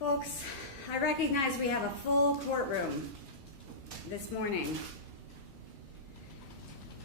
Folks, I recognize we have a full courtroom this morning.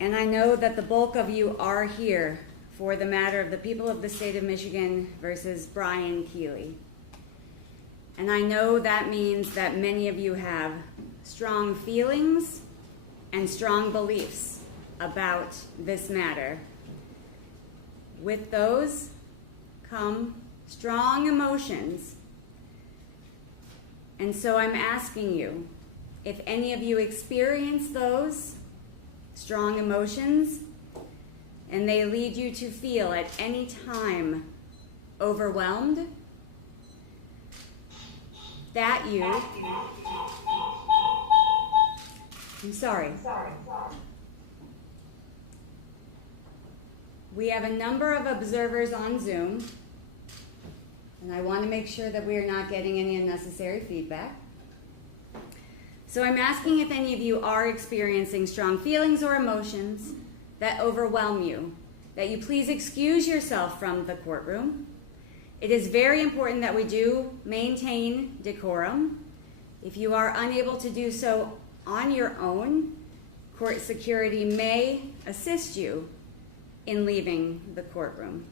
And I know that the bulk of you are here for the matter of the people of the state of Michigan versus Brian Keeley. And I know that means that many of you have strong feelings and strong beliefs about this matter. With those come strong emotions. And so I'm asking you, if any of you experience those strong emotions and they lead you to feel at any time overwhelmed, that you, I'm sorry. We have a number of observers on Zoom, and I want to make sure that we are not getting any unnecessary feedback. So I'm asking if any of you are experiencing strong feelings or emotions that overwhelm you, that you please excuse yourself from the courtroom. It is very important that we do maintain decorum. If you are unable to do so on your own, court security may assist you in leaving the courtroom.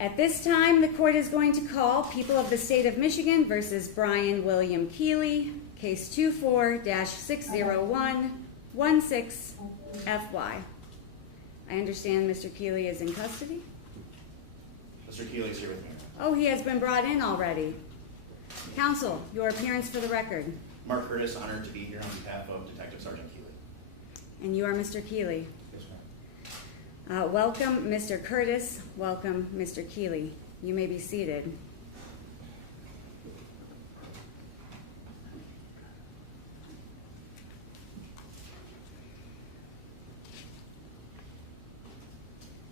At this time, the court is going to call People of the State of Michigan versus Brian William Keeley, case 24-60116FY. I understand Mr. Keeley is in custody. Mr. Keeley is here with me. Oh, he has been brought in already. Counsel, your appearance for the record. Mark Curtis, honored to be here on behalf of Detective Sergeant Keeley. And you are Mr. Keeley. Yes, ma'am. Welcome, Mr. Curtis. Welcome, Mr. Keeley. You may be seated.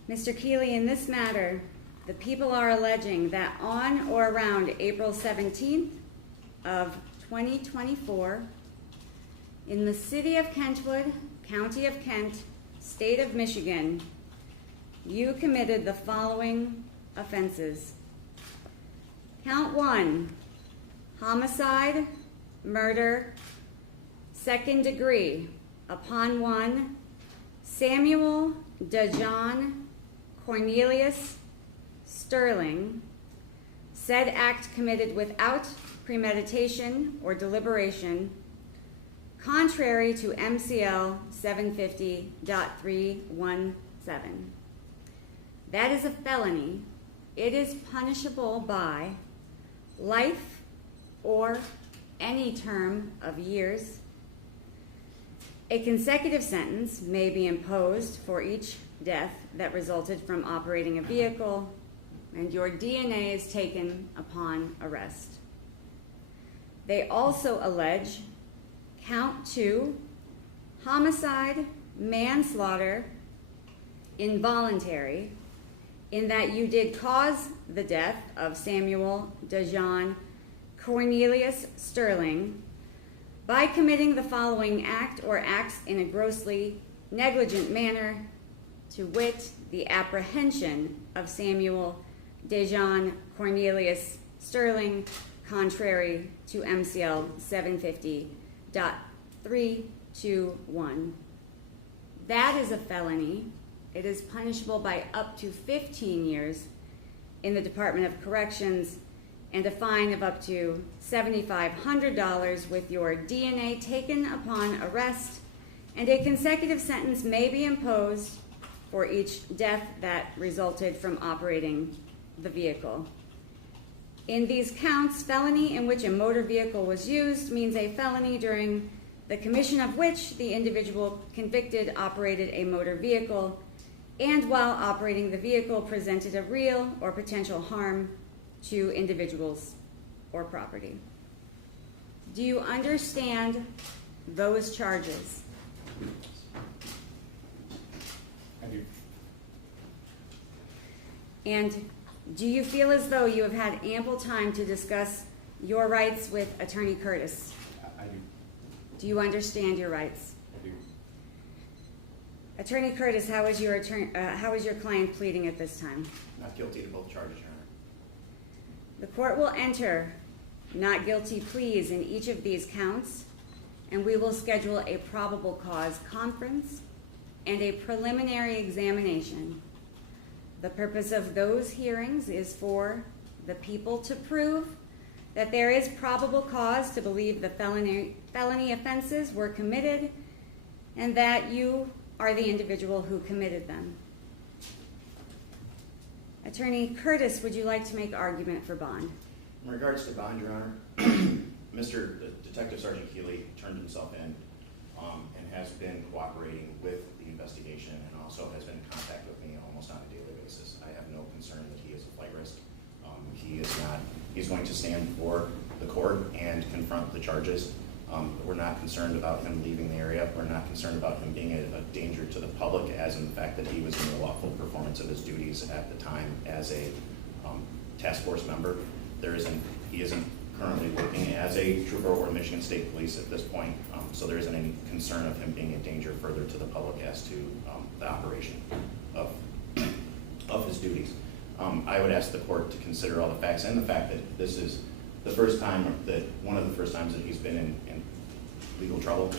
Mr. Keeley, in this matter, the people are alleging that on or around April 17th of 2024, in the city of Kentwood, county of Kent, state of Michigan, you committed the following offenses. Count 1, homicide, murder, second degree, upon one, Samuel DeJohn Cornelius Sterling, said act committed without premeditation or deliberation, contrary to MCL 750.317. That is a felony. It is punishable by life or any term of years. A consecutive sentence may be imposed for each death that resulted from operating a vehicle, and your DNA is taken upon arrest. They also allege count 2, homicide, manslaughter, involuntary, in that you did cause the death of Samuel DeJohn Cornelius Sterling by committing the following act or acts in a grossly negligent manner, to wit, the apprehension of Samuel DeJohn Cornelius Sterling, contrary to MCL 750.321. That is a felony. It is punishable by up to 15 years in the Department of Corrections and a fine of up to $7,500 with your DNA taken upon arrest, and a consecutive sentence may be imposed for each death that resulted from operating the vehicle. In these counts, felony in which a motor vehicle was used means a felony during the commission of which the individual convicted operated a motor vehicle and while operating the vehicle presented a real or potential harm to individuals or property. Do you understand those charges? I do. And do you feel as though you have had ample time to discuss your rights with Attorney Curtis? I do. Do you understand your rights? I do. Attorney Curtis, how is your client pleading at this time? Not guilty to both charges, Your Honor. The court will enter not guilty pleas in each of these counts, and we will schedule a probable cause conference and a preliminary examination. The purpose of those hearings is for the people to prove that there is probable cause to believe the felony offenses were committed and that you are the individual who committed them. Attorney Curtis, would you like to make argument for bond? In regards to bond, Your Honor, Mr. Detective Sergeant Keeley turned himself in and has been cooperating with the investigation and also has been in contact with me almost on a daily basis. I have no concern that he is a flight risk. He is not. He's going to stand for the court and confront the charges. We're not concerned about him leaving the area. We're not concerned about him being a danger to the public, as in the fact that he was in the lawful performance of his duties at the time as a task force member. He isn't currently working as a trooper or Michigan State Police at this point, so there isn't any concern of him being a danger further to the public as to the operation of his duties. I would ask the court to consider all the facts and the fact that this is the first time one of the first times that he's been in legal trouble.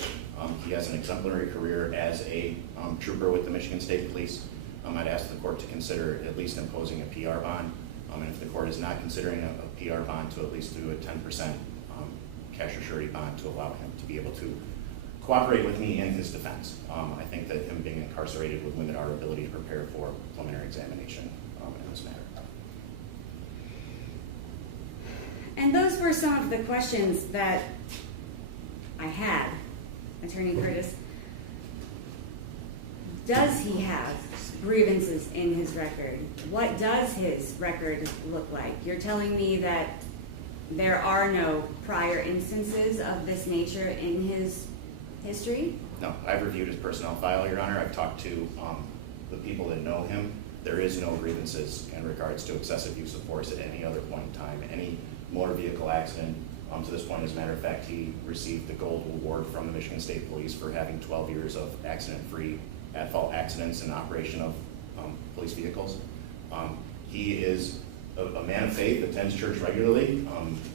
He has an exemplary career as a trooper with the Michigan State Police. I'd ask the court to consider at least imposing a PR bond, and if the court is not considering a PR bond, to at least do a 10% cash or surety bond to allow him to be able to cooperate with me in his defense. I think that him being incarcerated would limit our ability to prepare for preliminary examination in this matter. And those were some of the questions that I had, Attorney Curtis. Does he have grievances in his record? What does his record look like? You're telling me that there are no prior instances of this nature in his history? No, I've reviewed his personnel file, Your Honor. I've talked to the people that know him. There is no grievances in regards to excessive use of force at any other point in time, any motor vehicle accident. To this point, as a matter of fact, he received the Gold Award from the Michigan State Police for having 12 years of accident-free at-fault accidents in operation of police vehicles. He is a man of faith, attends church regularly,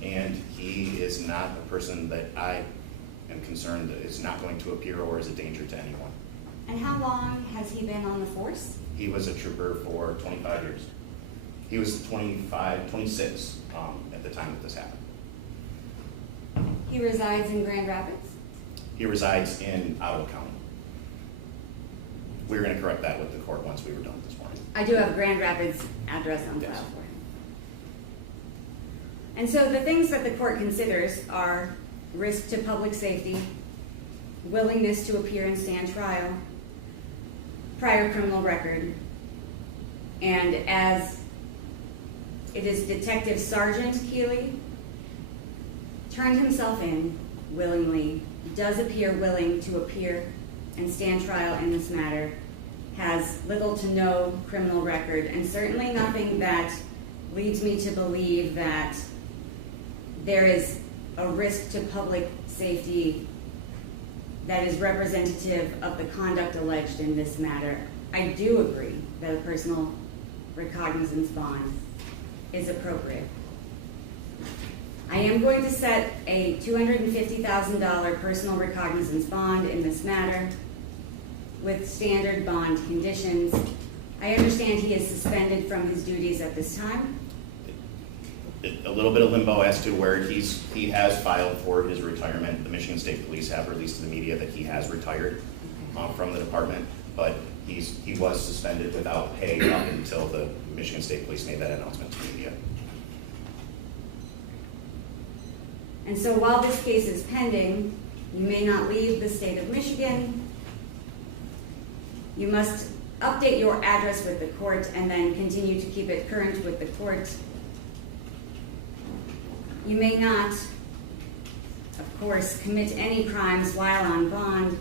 and he is not a person that I am concerned that is not going to appear or is a danger to anyone. And how long has he been on the force? He was a trooper for 25 years. He was 26 at the time that this happened. He resides in Grand Rapids? He resides in Ottawa County. We were going to correct that with the court once we were done this morning. I do have Grand Rapids address on file Yes. for him. And so the things that the court considers are risk to public safety, willingness to appear and stand trial, prior criminal record, and as it is Detective Sergeant Keeley turned himself in willingly, does appear willing to appear and stand trial in this matter, has little to no criminal record, and certainly nothing that leads me to believe that there is a risk to public safety that is representative of the conduct alleged in this matter. I do agree that a personal recognizance bond is appropriate. I am going to set a $250,000 personal recognizance bond in this matter with standard bond conditions. I understand he is suspended from his duties at this time. A little bit of limbo as to where he has filed for his retirement. The Michigan State Police have released to the media that he has retired from the department, but he was suspended without pay up until the Michigan State Police made that announcement to the media. And so while this case is pending, you may not leave the state of Michigan. You must update your address with the court and then continue to keep it current with the court. You may not, of course, commit any crimes while on bond,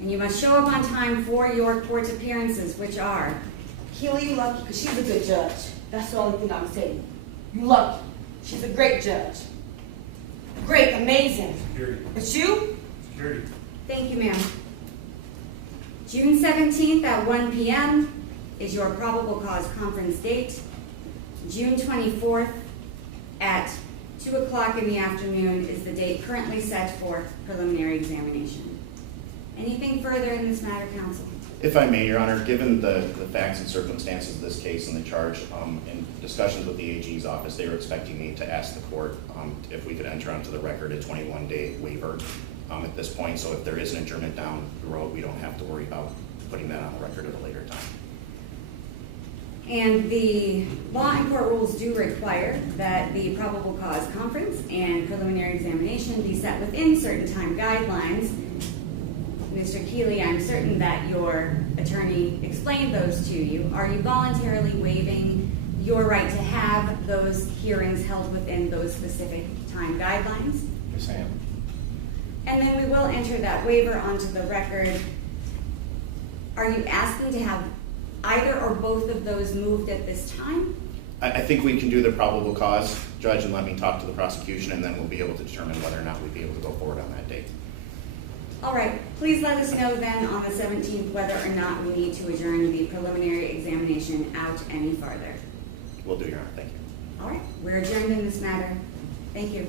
and you must show up on time for your court appearances, which are... Keely, you lucky because she's a good judge. That's the only thing I'm saying. You lucky. She's a great judge. Great, amazing. Security. But you? Security. Thank you, ma'am. June 17th at 1 p.m. is your probable cause conference date. June 24th at 2 o'clock in the afternoon is the date currently set for preliminary examination. Anything further in this matter, counsel? If I may, Your Honor, given the facts and circumstances of this case and the charge, in discussions with the AG's office, they were expecting me to ask the court if we could enter onto the record a 21-day waiver at this point. So if there is an adjournment down the road, we don't have to worry about putting that on the record at a later time. And the law and court rules do require that the probable cause conference and preliminary examination be set within certain time guidelines. Mr. Keeley, I'm certain that your attorney explained those to you. Are you voluntarily waiving your right to have those hearings held within those specific time guidelines? Yes, I am. And then we will enter that waiver onto the record. Are you asking to have either or both of those moved at this time? I think we can do the probable cause, Judge, and let me talk to the prosecution, and then we'll be able to determine whether or not we'd be able to go forward on that date. All right, please let us know then on the 17th whether or not we need to adjourn the preliminary examination out any farther. Will do, Your Honor. Thank you. All right, we're adjourned in this matter. Thank you.